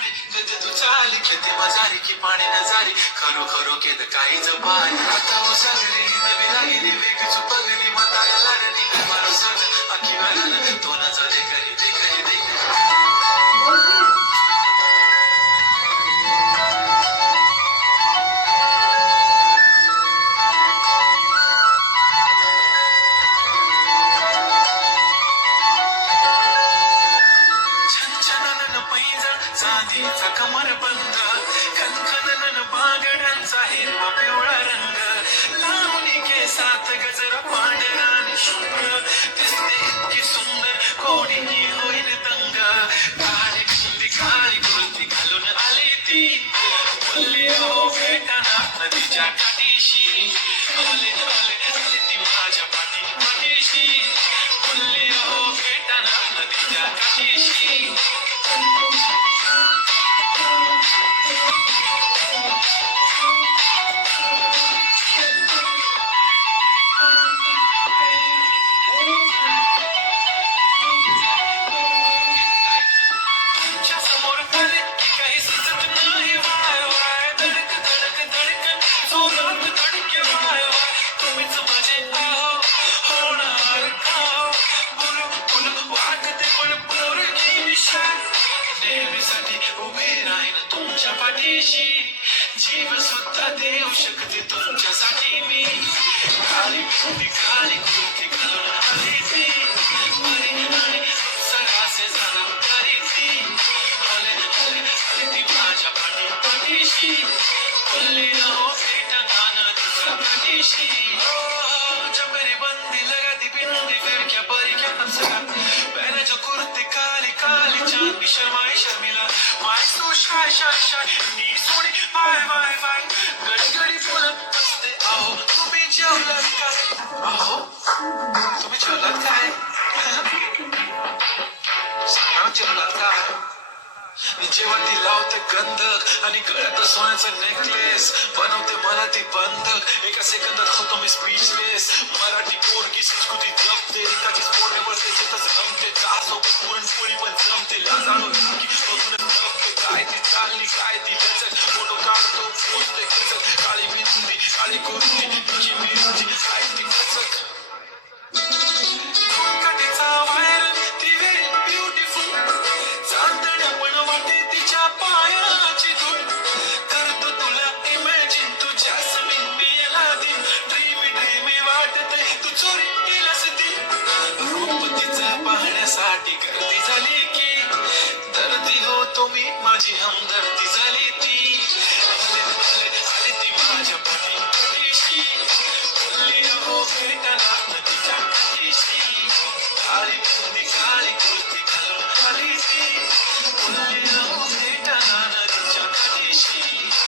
पुढे कधी तू चाली खेती मजारी की पाणी नजारी खरो खरो केद काही जपाय आता उसळली नवी राहिली वेग चुपगली म्हाताऱ्या लढली मारो सज अखी वाला तो नजर दे करी चांदीचा कमर कमरबंद खनखनन बागड्यांचा हिरवा पिवळा रंग. लावणी केसात गजर पांढरा आणि शुभ्र. दिसते इतकी सुंदर कोणीही होईल दंग. काळी कुंदी काळी कुर्ती घालून आली ती. बोलली हो भेटाना नदीच्या काठीशी. आले आले आले ती माझ्या पाठी पाठीशी तुमच्या जीव सुद्धा देऊ शकते तुमच्यासाठी मी. खाली कुर्ती खाली कुर्ती घालून आली ती. करी ती. ती माझ्या पाठी पाठीशी बोलली भेट गाणं पाठीशी. बंदी बिंदी कुर्ती काली काली चांदी शर्माई शर्मिला. माय तू शाय शाय शाय नी सोनी वाय वाय वाय गडी गडी बोलत असते आहो तुम्ही जेवलात काय आहो तुम्ही जेवलात काय सगळं जेवलात काय जेव्हा ती लावते गंधक आणि गळ्यात सोन्याचं नेकलेस बनवते मला ती बंधक एका सेकंदात होतो मी स्पीचलेस मराठी पोरगी संस्कृती जपते एकाची पोटेवर जमते चार सोबत पुरणपोळी पण जमते लाजाळू जपते काय ती चालली काय ती साठी मी तू चोरी तिचं पाहण्यासाठी गर्दी झाली की दर्दी हो तुम्ही माझी हमदर्दी झाली